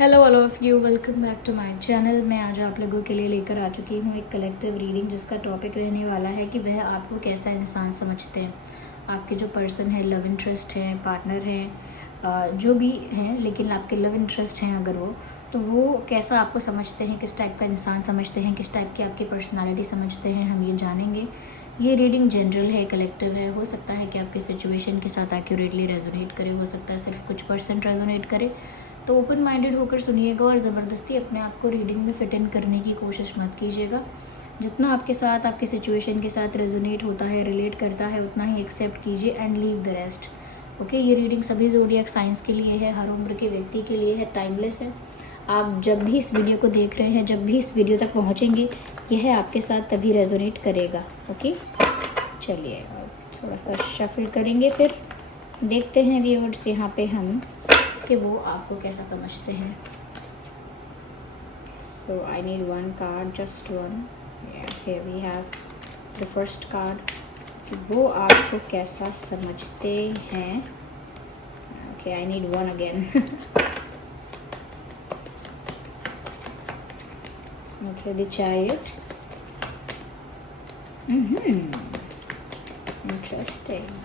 Hello all of you, welcome back to my channel. मैं आज आप लोगों के लिए लेकर आ चुकी हूँ एक कलेक्टिव रीडिंग जिसका टॉपिक रहने वाला है कि वह आपको कैसा इंसान समझते हैं। आपके जो पर्सन है, लव इंटरेस्ट हैं, पार्टनर हैं, जो भी हैं, लेकिन आपके लव इंटरेस्ट हैं अगर वो कैसा आपको समझते हैं, किस टाइप का इंसान समझते हैं, किस टाइप की आपकी पर्सनालिटी समझते हैं, हम ये जानेंगे। ये रीडिंग जनरल है, कलेक्टिव है। हो सकता है कि आपके सिचुएशन के साथ एक्यूरेटली रेजोनेट करे, हो सकता है सिर्फ कुछ % रेजोनेट करे। तो ओपन माइंडेड होकर सुनिएगा और ज़बरदस्ती अपने आप को रीडिंग में फिट इन करने की कोशिश मत कीजिएगा। जितना आपके साथ, आपकी सिचुएशन के साथ रेजोनेट होता है, रिलेट करता है, उतना ही एक्सेप्ट कीजिए and leave the rest. Okay, ये रीडिंग सभी ज़ोडिएक साइंस के लिए है, हर उम्र के व्यक्ति के लिए है, टाइमलेस है। आप जब भी इस वीडियो को देख रहे हैं, जब भी इस वीडियो तक पहुँचेंगे, यह आपके साथ तभी रेजोनेट करेगा। ओके, चलिए थोड़ा सा शफल करेंगे, फिर देखते हैं व्यूअर्स यहाँ पे हम कि वो आपको कैसा समझते हैं। So I need one card, just one. Here we have the first card कि वो आपको कैसा समझते हैं। Okay, I need one again. Okay, the chariot. Interesting.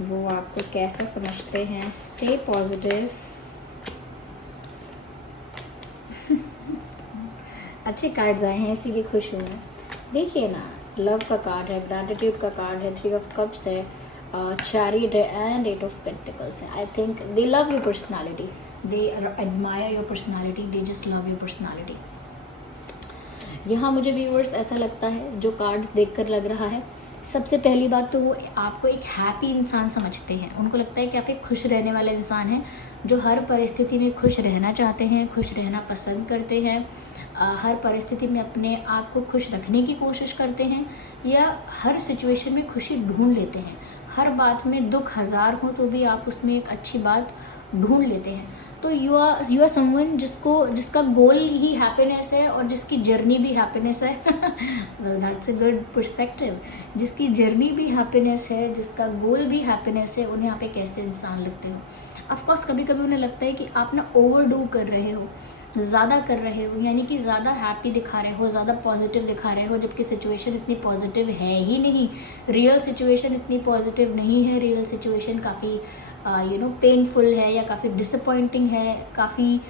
वो आपको कैसा समझते हैं। Stay positive. अच्छे कार्ड्स आए हैं इसीलिए खुश हूँ मैं। देखिए ना, लव का कार्ड है, ग्रैटिट्यूड का कार्ड है, 3 ऑफ कप्स है, चैरियट है एंड 8 ऑफ पेंटिकल्स है। I think they love your personality, they admire your personality, they just love your personality. यहाँ मुझे व्यूअर्स ऐसा लगता है, जो कार्ड्स देखकर लग रहा है, सबसे पहली बात तो वो आपको एक हैप्पी इंसान समझते हैं। उनको लगता है कि आप एक खुश रहने वाले इंसान हैं, जो हर परिस्थिति में खुश रहना चाहते हैं, खुश रहना पसंद करते हैं, हर परिस्थिति में अपने आप को खुश रखने की कोशिश करते हैं, या हर सिचुएशन में खुशी ढूंढ लेते हैं। हर बात में दुख हज़ार हो तो भी आप उसमें एक अच्छी बात ढूंढ लेते हैं। तो यू आर समवन जिसका गोल ही हैप्पीनेस है और जिसकी जर्नी भी हैप्पीनेस है। Well, that's a good perspective. जिसकी जर्नी भी हैप्पीनेस है, जिसका गोल भी हैप्पीनेस है, उन्हें आप एक ऐसे इंसान लगते हो। ऑफकोर्स कभी कभी उन्हें लगता है कि आप ना ओवरडू कर रहे हो, ज़्यादा कर रहे हो, यानी कि ज़्यादा हैप्पी दिखा रहे हो, ज़्यादा पॉजिटिव दिखा रहे हो, जबकि सिचुएशन इतनी पॉजिटिव है ही नहीं। रियल सिचुएशन इतनी पॉजिटिव नहीं है। रियल सिचुएशन काफ़ी पेनफुल है, या काफ़ी डिसअपॉइंटिंग है, काफ़ी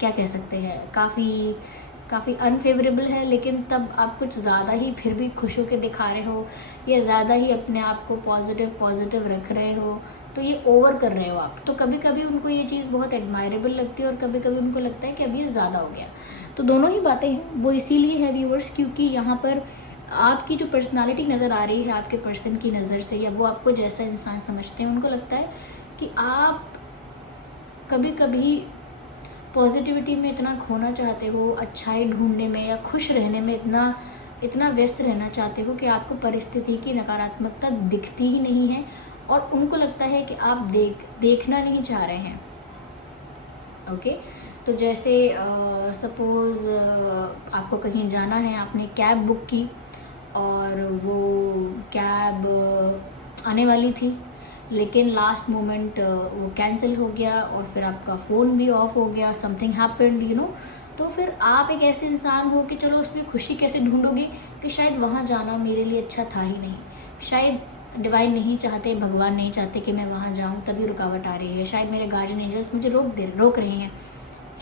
क्या कह सकते हैं, काफ़ी अनफेवरेबल है। लेकिन तब आप कुछ ज़्यादा ही फिर भी खुश होकर दिखा रहे हो, या ज़्यादा ही अपने आप को पॉजिटिव रख रहे हो, तो ये ओवर कर रहे हो आप। तो कभी कभी उनको ये चीज़ बहुत एडमायरेबल लगती है और कभी कभी उनको लगता है कि अब ये ज़्यादा हो गया। तो दोनों ही बातें हैं, वो इसीलिए है व्यूअर्स, क्योंकि यहाँ पर आपकी जो पर्सनालिटी नज़र आ रही है आपके पर्सन की नज़र से, या वो आपको जैसा इंसान समझते हैं, उनको लगता है कि आप कभी कभी पॉजिटिविटी में इतना खोना चाहते हो, अच्छाई ढूंढने में या खुश रहने में इतना व्यस्त रहना चाहते हो कि आपको परिस्थिति की नकारात्मकता दिखती ही नहीं है, और उनको लगता है कि आप देखना नहीं चाह रहे हैं। ओके, तो जैसे सपोज़ आपको कहीं जाना है, आपने कैब बुक की और वो कैब आने वाली थी, लेकिन लास्ट मोमेंट वो कैंसिल हो गया और फिर आपका फ़ोन भी ऑफ हो गया, समथिंग हैपेंड। तो फिर आप एक ऐसे इंसान हो कि चलो उसमें खुशी कैसे ढूंढोगे कि शायद वहाँ जाना मेरे लिए अच्छा था ही नहीं, शायद डिवाइन नहीं चाहते, भगवान नहीं चाहते कि मैं वहाँ जाऊँ, तभी रुकावट आ रही है, शायद मेरे गार्जियन एंजल्स मुझे रोक रहे हैं,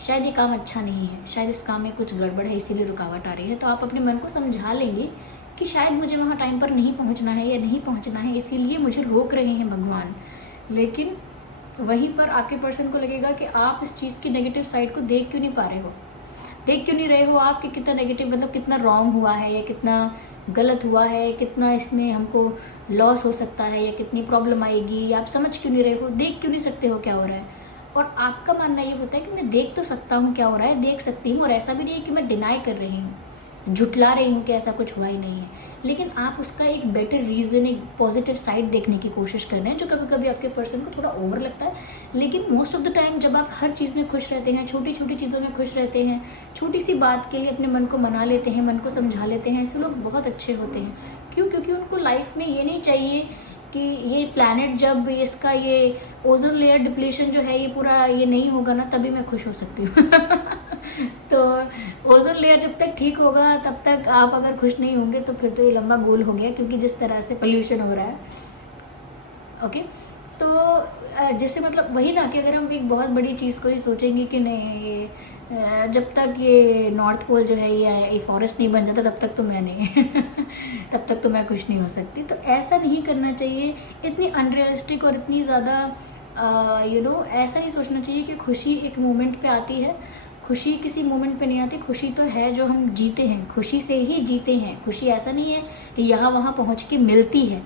शायद ये काम अच्छा नहीं है, शायद इस काम में कुछ गड़बड़ है, इसीलिए रुकावट आ रही है। तो आप अपने मन को समझा लेंगे कि शायद मुझे वहाँ टाइम पर नहीं पहुँचना है या नहीं पहुँचना है, इसीलिए मुझे रोक रहे हैं भगवान। लेकिन वहीं पर आपके पर्सन को लगेगा कि आप इस चीज़ की नेगेटिव साइड को देख क्यों नहीं पा रहे हो, देख क्यों नहीं रहे हो आप कि कितना नेगेटिव, मतलब कितना रॉन्ग हुआ है, या कितना गलत हुआ है, कितना इसमें हमको लॉस हो सकता है, या कितनी प्रॉब्लम आएगी। आप समझ क्यों नहीं रहे हो, देख क्यों नहीं सकते हो क्या हो रहा है। और आपका मानना ये होता है कि मैं देख तो सकता हूँ क्या हो रहा है, देख सकती हूँ, और ऐसा भी नहीं है कि मैं डिनाई कर रही हूँ, झुटला रही हूँ कि ऐसा कुछ हुआ ही नहीं है। लेकिन आप उसका एक बेटर रीज़न, एक पॉजिटिव साइड देखने की कोशिश कर रहे हैं, जो कभी कभी आपके पर्सन को थोड़ा ओवर लगता है। लेकिन मोस्ट ऑफ द टाइम जब आप हर चीज़ में खुश रहते हैं, छोटी छोटी चीज़ों में खुश रहते हैं, छोटी सी बात के लिए अपने मन को मना लेते हैं, मन को समझा लेते हैं, ऐसे लोग बहुत अच्छे होते हैं। क्यों? क्योंकि उनको लाइफ में ये नहीं चाहिए कि ये प्लैनेट जब इसका ये ओजोन लेयर डिप्लीशन जो है ये पूरा ये नहीं होगा ना, तभी मैं खुश हो सकती हूँ। तो ओजोन लेयर जब तक ठीक होगा तब तक आप अगर खुश नहीं होंगे तो फिर तो ये लंबा गोल हो गया, क्योंकि जिस तरह से पोल्यूशन हो रहा है। ओके, तो जैसे मतलब वही ना कि अगर हम एक बहुत बड़ी चीज़ को ही सोचेंगे कि नहीं ये जब तक ये नॉर्थ पोल जो है ये फॉरेस्ट नहीं बन जाता तब तक तो मैं नहीं तब तक तो मैं खुश नहीं हो सकती। तो ऐसा नहीं करना चाहिए, इतनी अनरियलिस्टिक और इतनी ज़्यादा ऐसा नहीं सोचना चाहिए कि खुशी एक मोमेंट पे आती है। खुशी किसी मोमेंट पे नहीं आती, खुशी तो है जो हम जीते हैं, खुशी से ही जीते हैं। खुशी ऐसा नहीं है कि यहाँ वहाँ पहुँच के मिलती है,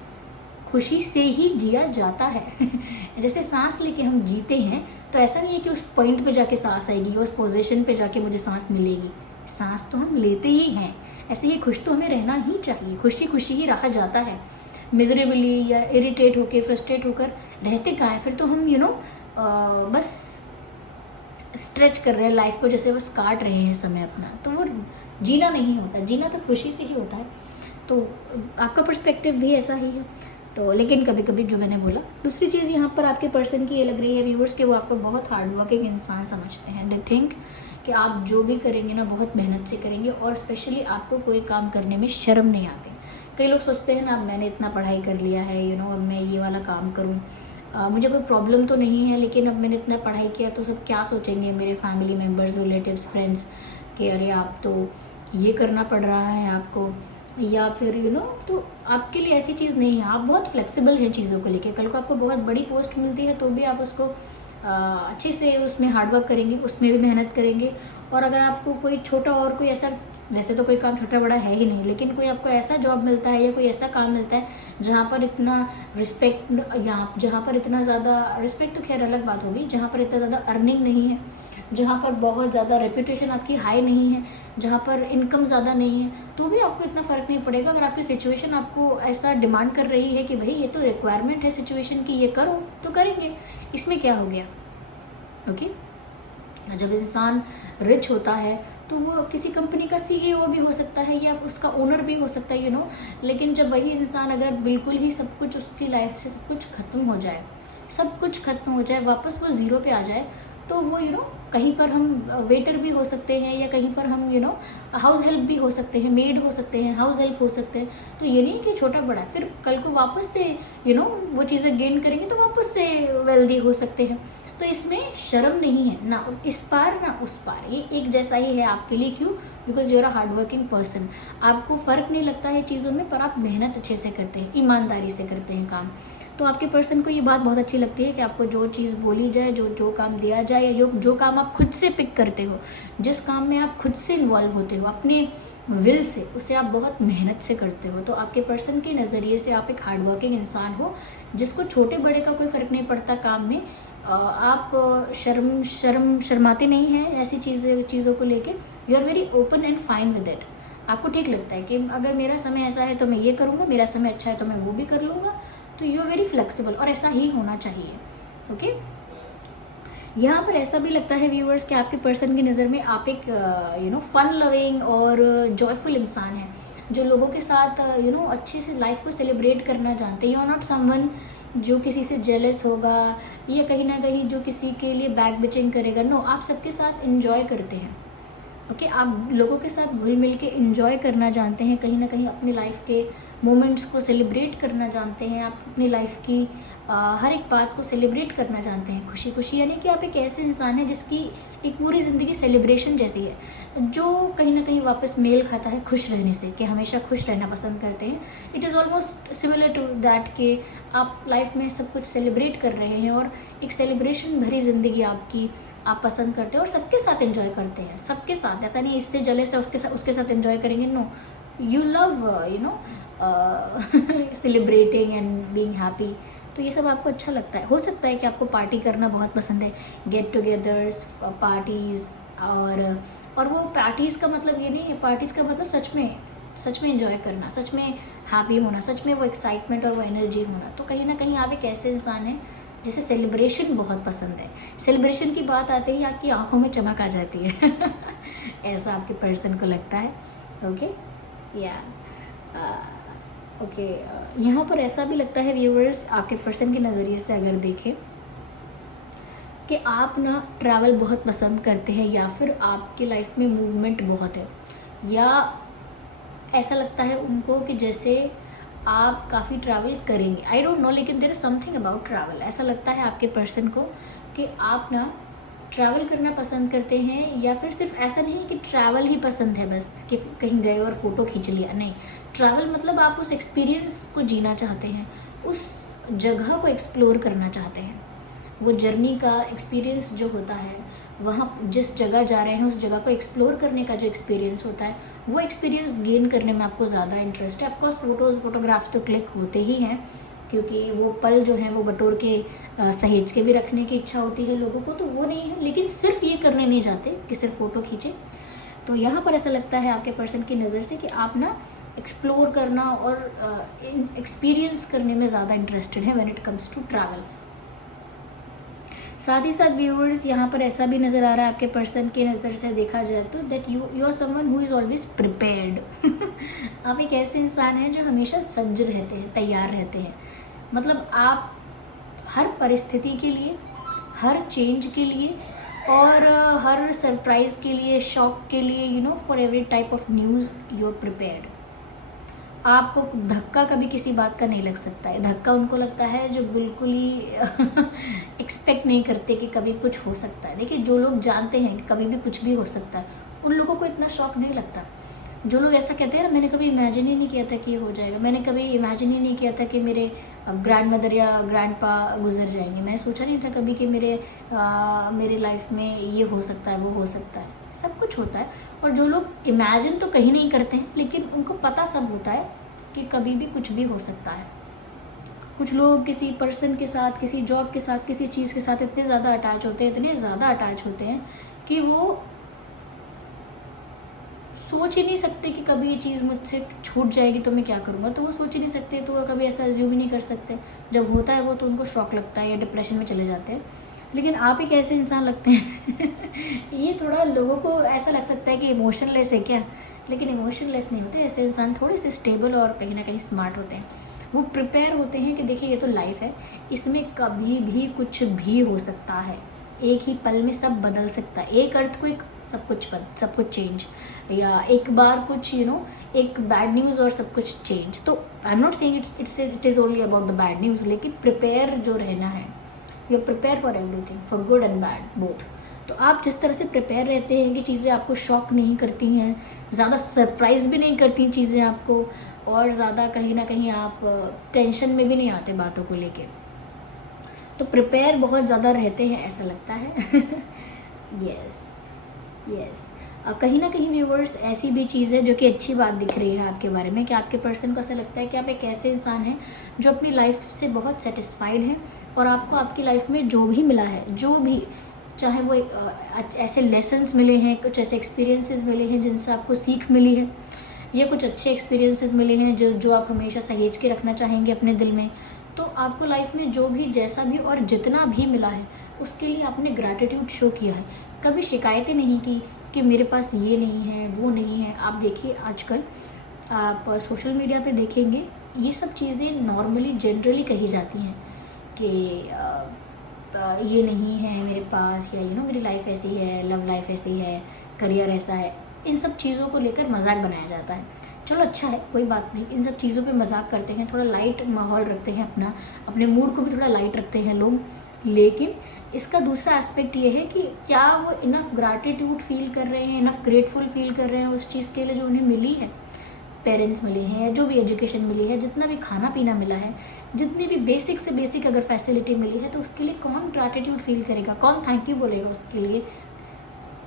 खुशी से ही जिया जाता है। जैसे सांस लेके हम जीते हैं, तो ऐसा नहीं है कि उस पॉइंट पे जाके सांस आएगी, उस पोजीशन पे जाके मुझे सांस मिलेगी। सांस तो हम लेते ही हैं। ऐसे ही खुश तो हमें रहना ही चाहिए, खुशी खुशी ही रहा जाता है। मिजरेबली या इरिटेट होकर फ्रस्ट्रेट होकर रहते कहाँ है, फिर तो हम बस स्ट्रेच कर रहे हैं लाइफ को, जैसे बस काट रहे हैं समय अपना। तो वो जीना नहीं होता, जीना तो खुशी से ही होता है। तो आपका पर्सपेक्टिव भी ऐसा ही है। तो लेकिन कभी कभी जो मैंने बोला, दूसरी चीज़ यहाँ पर आपके पर्सन की ये लग रही है व्यूअर्स कि वो आपको बहुत हार्ड वर्किंग इंसान समझते हैं। दे थिंक कि आप जो भी करेंगे ना बहुत मेहनत से करेंगे, और स्पेशली आपको कोई काम करने में शर्म नहीं आती। कई लोग सोचते हैं ना, अब मैंने इतना पढ़ाई कर लिया है, अब मैं ये वाला काम करूँ, मुझे कोई प्रॉब्लम तो नहीं है, लेकिन अब मैंने इतना पढ़ाई किया तो सब क्या सोचेंगे मेरे फैमिली मेम्बर्स, रिलेटिव्स, फ्रेंड्स कि अरे आप तो ये करना पड़ रहा है आपको, या फिर तो आपके लिए ऐसी चीज़ नहीं है। आप बहुत फ्लेक्सिबल हैं चीज़ों को लेके। कल को आपको बहुत बड़ी पोस्ट मिलती है तो भी आप उसको अच्छे से उसमें हार्डवर्क करेंगे, उसमें भी मेहनत करेंगे। और अगर आपको कोई छोटा और कोई ऐसा, वैसे तो कोई काम छोटा बड़ा है ही नहीं, लेकिन कोई आपको ऐसा जॉब मिलता है या कोई ऐसा काम मिलता है जहाँ पर इतना रिस्पेक्ट, जहाँ पर इतना ज़्यादा रिस्पेक्ट तो खैर अलग बात होगी, जहाँ पर इतना ज़्यादा अर्निंग नहीं है, जहाँ पर बहुत ज़्यादा रेपुटेशन आपकी हाई नहीं है, जहाँ पर इनकम ज़्यादा नहीं है, तो भी आपको इतना फ़र्क नहीं पड़ेगा। अगर आपकी सिचुएशन आपको ऐसा डिमांड कर रही है कि भाई ये तो रिक्वायरमेंट है सिचुएशन की, ये करो, तो करेंगे, इसमें क्या हो गया। ओके, जब इंसान रिच होता है तो वो किसी कंपनी का सीईओ भी हो सकता है या उसका ओनर भी हो सकता है, लेकिन जब वही इंसान अगर बिल्कुल ही सब कुछ उसकी लाइफ से सब कुछ ख़त्म हो जाए, सब कुछ ख़त्म हो जाए, वापस वो ज़ीरो पे आ जाए, तो वो कहीं पर हम वेटर भी हो सकते हैं, या कहीं पर हम हाउस हेल्प भी हो सकते हैं, मेड हो सकते हैं, हाउस हेल्प हो सकते हैं। तो ये नहीं कि छोटा बड़ा, फिर कल को वापस से वो चीज़ें गेन करेंगे तो वापस से वेल्दी हो सकते हैं। तो इसमें शर्म नहीं है, ना इस पार ना उस पार, ये एक जैसा ही है आपके लिए। क्यों? Because you are a hard working person. आपको फ़र्क नहीं लगता है चीज़ों में, पर आप मेहनत अच्छे से करते हैं, ईमानदारी से करते हैं काम। तो आपके पर्सन को ये बात बहुत अच्छी लगती है कि आपको जो चीज़ बोली जाए, जो काम दिया जाए, या जो काम आप खुद से पिक करते हो, जिस काम में आप खुद से इन्वॉल्व होते हो अपने विल से, उसे आप बहुत मेहनत से करते हो। तो आपके पर्सन के नज़रिए से आप एक हार्ड वर्किंग इंसान हो, जिसको छोटे बड़े का कोई फ़र्क नहीं पड़ता काम में। आप शर्माते नहीं हैं ऐसी चीज़ों को लेके। You are very open and fine with it. आपको ठीक लगता है कि अगर मेरा समय ऐसा है तो मैं ये करूँगा, मेरा समय अच्छा है तो मैं वो भी कर लूँगा। तो यू आर वेरी फ्लेक्सिबल, और ऐसा ही होना चाहिए। ओके, यहाँ पर ऐसा भी लगता है व्यूअर्स कि आपके पर्सन की नज़र में आप एक फन लविंग और जॉयफुल इंसान हैं, जो लोगों के साथ अच्छे से लाइफ को सेलिब्रेट करना जानते हैं। यू आर नॉट समवन जो किसी से जेलस होगा या कहीं ना कहीं जो किसी के लिए बैक बिचिंग करेगा। नो, आप सबके साथ इंजॉय करते हैं। ओके, आप लोगों के साथ घुल मिल के इंजॉय करना जानते हैं, कहीं ना कहीं अपनी लाइफ के मोमेंट्स को सेलिब्रेट करना जानते हैं। आप अपनी लाइफ की हर एक बात को सेलिब्रेट करना जानते हैं, खुशी खुशी। यानी कि आप एक ऐसे इंसान हैं जिसकी एक पूरी ज़िंदगी सेलिब्रेशन जैसी है, जो कहीं ना कहीं वापस मेल खाता है खुश रहने से, कि हमेशा खुश रहना पसंद करते हैं। It is almost similar to that कि आप लाइफ में सब कुछ सेलिब्रेट कर रहे हैं, और एक सेलिब्रेशन भरी ज़िंदगी आपकी आप पसंद करते हैं, और सबके साथ एंजॉय करते हैं, सबके साथ। ऐसा नहीं इससे जले से उसके साथ एंजॉय करेंगे। No, you love celebrating and being happy. तो ये सब आपको अच्छा लगता है। हो सकता है कि आपको पार्टी करना बहुत पसंद है, गेट टुगेदर्स, पार्टीज़, और वो पार्टीज़ का मतलब ये नहीं है, पार्टीज़ का मतलब सच में एंजॉय करना, सच में हैप्पी होना, सच में वो एक्साइटमेंट और वो एनर्जी होना। तो कहीं ना कहीं आप एक ऐसे इंसान हैं जिसे सेलिब्रेशन बहुत पसंद है। सेलिब्रेशन की बात आते ही आपकी आंखों में चमक आ जाती है ऐसा आपके पर्सन को लगता है। ओके, या ओके, यहाँ पर ऐसा भी लगता है व्यूअर्स, आपके पर्सन के नज़रिए से अगर देखें कि आप ना ट्रैवल बहुत पसंद करते हैं, या फिर आपकी लाइफ में मूवमेंट बहुत है, या ऐसा लगता है उनको कि जैसे आप काफ़ी ट्रैवल करेंगे, आई डोंट नो, लेकिन there is something about travel. ऐसा लगता है आपके पर्सन को कि आप ना ट्रैवल करना पसंद करते हैं, या फिर सिर्फ ऐसा नहीं कि ट्रैवल ही पसंद है बस कि कहीं गए और फ़ोटो खींच लिया, नहीं। ट्रैवल मतलब आप उस एक्सपीरियंस को जीना चाहते हैं, उस जगह को एक्सप्लोर करना चाहते हैं। वो जर्नी का एक्सपीरियंस जो होता है, वहाँ जिस जगह जा रहे हैं उस जगह को एक्सप्लोर करने का जो एक्सपीरियंस होता है, वो एक्सपीरियंस गेन करने में आपको ज़्यादा इंटरेस्ट है। ऑफकोर्स फोटोग्राफ्स तो क्लिक होते ही हैं, क्योंकि वो पल जो हैं वो बटोर के सहेज के भी रखने की इच्छा होती है लोगों को, तो वो नहीं है, लेकिन सिर्फ ये करने नहीं जाते कि सिर्फ फ़ोटो खींचे। तो यहाँ पर ऐसा लगता है आपके पर्सन की नज़र से कि आप ना एक्सप्लोर करना और एक्सपीरियंस करने में ज़्यादा इंटरेस्टेड है when it comes to travel. साथ ही साथ व्यूअर्स, यहाँ पर ऐसा भी नज़र आ रहा है आपके पर्सन की नज़र से देखा जाए तो, that you are someone who is always prepared. आप एक ऐसे इंसान हैं जो हमेशा सज्ज रहते हैं, तैयार रहते हैं। मतलब आप हर परिस्थिति के लिए, हर चेंज के लिए, और हर सरप्राइज़ के लिए, शॉक के लिए, you know, for every type of news you are prepared. आपको धक्का कभी किसी बात का नहीं लग सकता है। धक्का उनको लगता है जो बिल्कुल ही एक्सपेक्ट नहीं करते कि कभी कुछ हो सकता है। देखिए, जो लोग जानते हैं कि कभी भी कुछ भी हो सकता है, उन लोगों को इतना शॉक नहीं लगता। जो लोग ऐसा कहते हैं ना, मैंने कभी इमेजिन ही नहीं किया था कि ये हो जाएगा, मैंने कभी इमेजिन ही नहीं किया था कि मेरे ग्रैंड मदर या ग्रैंड पा गुजर जाएंगे, मैंने सोचा नहीं था कभी कि मेरे लाइफ में ये हो सकता है, वो हो सकता है। सब कुछ होता है। और जो लोग इमेजिन तो कहीं नहीं करते हैं, लेकिन उनको पता सब होता है कि कभी भी कुछ भी हो सकता है। कुछ लोग किसी पर्सन के साथ, किसी जॉब के साथ, किसी चीज़ के साथ इतने ज़्यादा अटैच होते हैं, इतने ज़्यादा अटैच होते हैं कि वो सोच ही नहीं सकते कि कभी ये चीज़ मुझसे छूट जाएगी तो मैं क्या करूँगा। तो वो सोच ही नहीं सकते, तो वो कभी ऐसा अज्यूम ही नहीं कर सकते। जब होता है वो, तो उनको शॉक लगता है या डिप्रेशन में चले जाते हैं। लेकिन आप एक ऐसे इंसान लगते हैं ये थोड़ा लोगों को ऐसा लग सकता है कि इमोशनलेस है क्या, लेकिन इमोशनलेस नहीं होते। ऐसे इंसान थोड़े से स्टेबल और कहीं ना कहीं स्मार्ट होते हैं। वो प्रिपेयर होते हैं कि देखिए, ये तो लाइफ है, इसमें कभी भी कुछ भी हो सकता है, एक ही पल में सब बदल सकता है। एक अर्थक्वेक, सब कुछ चेंज, या एक बार कुछ एक बैड न्यूज़ और सब कुछ चेंज। तो I am not saying it is only about the bad news, लेकिन प्रिपेयर जो रहना है, you are prepare for everything, for good and bad both. तो आप जिस तरह से प्रिपेयर रहते हैं कि चीज़ें आपको शॉक नहीं करती हैं, ज़्यादा सरप्राइज़ भी नहीं करती चीज़ें आपको, और ज़्यादा कहीं ना कहीं आप टेंशन में भी नहीं आते बातों को लेके, तो प्रिपेयर बहुत ज़्यादा रहते हैं, ऐसा लगता है। यस। कहीं ना कहीं व्यूवर्स, ऐसी भी चीज़ है जो कि अच्छी बात दिख रही है आपके बारे में, कि आपके पर्सन को ऐसा लगता है कि आप एक ऐसे इंसान हैं जो अपनी लाइफ से बहुत सेटिस्फाइड हैं, और आपको आपकी लाइफ में जो भी मिला है, जो भी, चाहे वो ऐसे लेसन्स मिले हैं, कुछ ऐसे एक्सपीरियंसेस मिले हैं जिनसे आपको सीख मिली है, या कुछ अच्छे एक्सपीरियंसेस मिले हैं जो आप हमेशा सहेज के रखना चाहेंगे अपने दिल में। तो आपको लाइफ में जो भी, जैसा भी और जितना भी मिला है, उसके लिए आपने ग्रैटिट्यूड शो किया है। कभी शिकायतें नहीं की कि मेरे पास ये नहीं है, वो नहीं है। आप देखिए, आजकल आप सोशल मीडिया पे देखेंगे, ये सब चीज़ें नॉर्मली जनरली कही जाती हैं कि ये नहीं है मेरे पास, या मेरी लाइफ ऐसी है, लव लाइफ ऐसी है, करियर ऐसा है। इन सब चीज़ों को लेकर मजाक बनाया जाता है। चलो, अच्छा है, कोई बात नहीं, इन सब चीज़ों पे मजाक करते हैं, थोड़ा लाइट माहौल रखते हैं, अपने मूड को भी थोड़ा लाइट रखते हैं लोग। लेकिन इसका दूसरा एस्पेक्ट ये है कि क्या वो इनफ ग्रैटिट्यूड फील कर रहे हैं, इनफ ग्रेटफुल फील कर रहे हैं उस चीज़ के लिए जो उन्हें मिली है, पेरेंट्स मिले हैं, जो भी एजुकेशन मिली है, जितना भी खाना पीना मिला है, जितनी भी बेसिक से बेसिक अगर फैसिलिटी मिली है, तो उसके लिए कौन ग्रैटिट्यूड फील करेगा, कौन थैंक यू बोलेगा उसके लिए,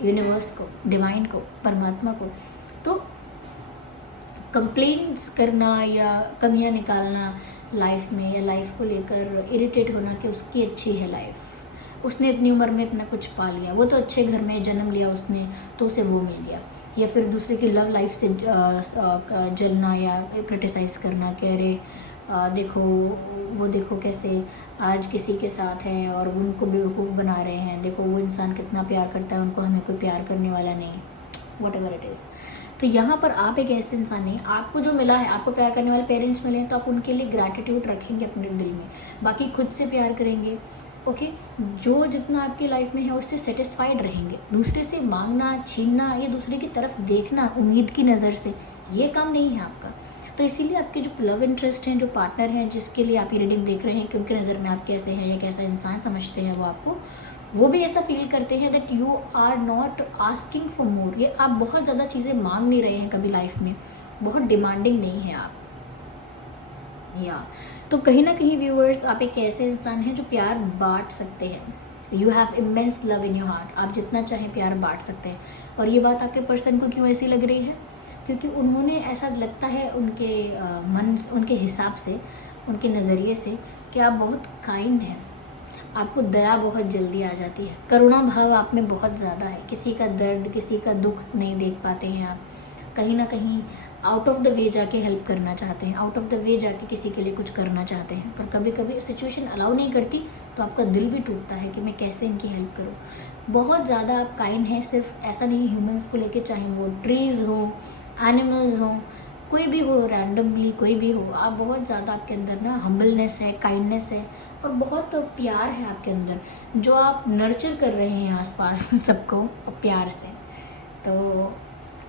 यूनिवर्स को, डिवाइन को, परमात्मा को। तो कंप्लेंट्स करना या कमियां निकालना लाइफ में, या लाइफ को लेकर इरिटेट होना कि उसकी अच्छी है लाइफ, उसने इतनी उम्र में इतना कुछ पा लिया, वो तो अच्छे घर में जन्म लिया उसने, तो उसे वो मिल गया। या फिर दूसरे की लव लाइफ से जलना या क्रिटिसाइज़ करना कि अरे देखो, वो देखो कैसे आज किसी के साथ हैं और उनको बेवकूफ़ बना रहे हैं, देखो वो इंसान कितना प्यार करता है, उनको हमें कोई प्यार करने वाला नहीं, वट एवर इट इज़। तो यहाँ पर आप एक ऐसे इंसान हैं, आपको जो मिला है, आपको प्यार करने वाले पेरेंट्स मिले हैं, तो आप उनके लिए ग्रैटिट्यूड रखेंगे अपने दिल में, बाकी खुद से प्यार करेंगे। ओके, जो जितना आपकी लाइफ में है उससे सेटिस्फाइड रहेंगे। दूसरे से मांगना, छीनना या दूसरे की तरफ देखना उम्मीद की नज़र से, ये काम नहीं है आपका। तो इसीलिए आपके जो लव इंटरेस्ट हैं, जो पार्टनर हैं, जिसके लिए आप ये रीडिंग देख रहे हैं कि उनकी नज़र में आप कैसे हैं या कैसा इंसान समझते हैं वो आपको, वो भी ऐसा फील करते हैं that you are not asking for more. ये आप बहुत ज़्यादा चीज़ें मांग नहीं रहे हैं कभी लाइफ में, बहुत डिमांडिंग नहीं है आप। या तो कहीं ना कहीं व्यूअर्स, आप एक ऐसे इंसान हैं जो प्यार बांट सकते हैं। You have immense love in your heart, आप जितना चाहें प्यार बांट सकते हैं। और ये बात आपके पर्सन को क्यों ऐसी लग रही है? क्योंकि उन्होंने, ऐसा लगता है उनके मन, उनके हिसाब से, उनके नज़रिए से कि आप बहुत काइंड हैं, आपको दया बहुत जल्दी आ जाती है, करुणा भाव आप में बहुत ज़्यादा है, किसी का दर्द, किसी का दुख नहीं देख पाते हैं आप, कहीं ना कहीं आउट ऑफ द वे जाके हेल्प करना चाहते हैं, आउट ऑफ द वे जाके किसी के लिए कुछ करना चाहते हैं, पर कभी कभी सिचुएशन अलाउ नहीं करती, तो आपका दिल भी टूटता है कि मैं कैसे इनकी हेल्प करूं। बहुत ज़्यादा आप काइंड हैं, सिर्फ ऐसा नहीं ह्यूमंस को लेके, चाहे वो ट्रीज़ हो, एनिमल्स हों, कोई भी हो, रैंडमली कोई भी हो, आप बहुत ज़्यादा, आपके अंदर ना हम्बलनेस है, काइंडनेस है और बहुत प्यार है आपके अंदर, जो आप नर्चर कर रहे हैं आसपास सबको प्यार से। तो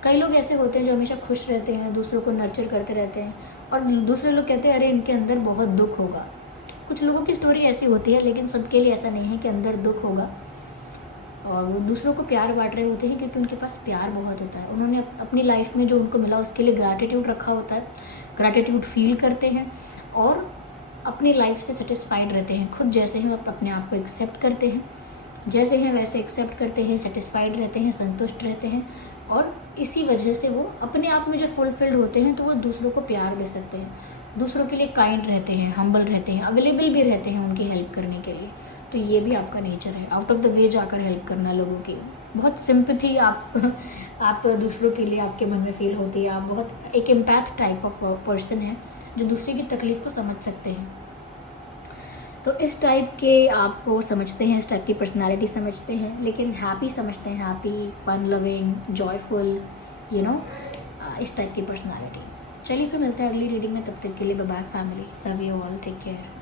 कई लोग ऐसे होते हैं जो हमेशा खुश रहते हैं, दूसरों को नर्चर करते रहते हैं, और दूसरे लोग कहते हैं अरे इनके अंदर बहुत दुख होगा। कुछ लोगों की स्टोरी ऐसी होती है, लेकिन सबके लिए ऐसा नहीं है कि अंदर दुख होगा, और वो दूसरों को प्यार बांट रहे होते हैं क्योंकि उनके पास प्यार बहुत होता है। उन्होंने अपनी लाइफ में जो उनको मिला उसके लिए ग्रैटिट्यूड रखा होता है, ग्रैटिट्यूड फील करते हैं और अपनी लाइफ से सेटिस्फाइड रहते हैं। खुद जैसे हैं अपने आप को एक्सेप्ट करते हैं, जैसे हैं वैसे एक्सेप्ट करते हैं, सेटिस्फाइड रहते हैं, संतुष्ट रहते हैं, और इसी वजह से वो अपने आप में जो फुलफिल्ड होते हैं, तो वो दूसरों को प्यार दे सकते हैं, दूसरों के लिए काइंड रहते हैं, हम्बल रहते हैं, अवेलेबल भी रहते हैं उनकी हेल्प करने के लिए। तो ये भी आपका नेचर है, आउट ऑफ द वे जाकर हेल्प करना लोगों की, बहुत सिंपैथी आप दूसरों के लिए आपके मन में फील होती है। आप बहुत एक एम्पैथ टाइप ऑफ पर्सन है जो दूसरे की तकलीफ़ को समझ सकते हैं। तो इस टाइप के आपको समझते हैं, इस टाइप की पर्सनालिटी समझते हैं, लेकिन हैप्पी समझते हैं, हैप्पी, फन लविंग, जॉयफुल, इस टाइप की पर्सनालिटी। चलिए फिर मिलते हैं अगली रीडिंग में, तब तक के लिए bye bye family, love you all, take care.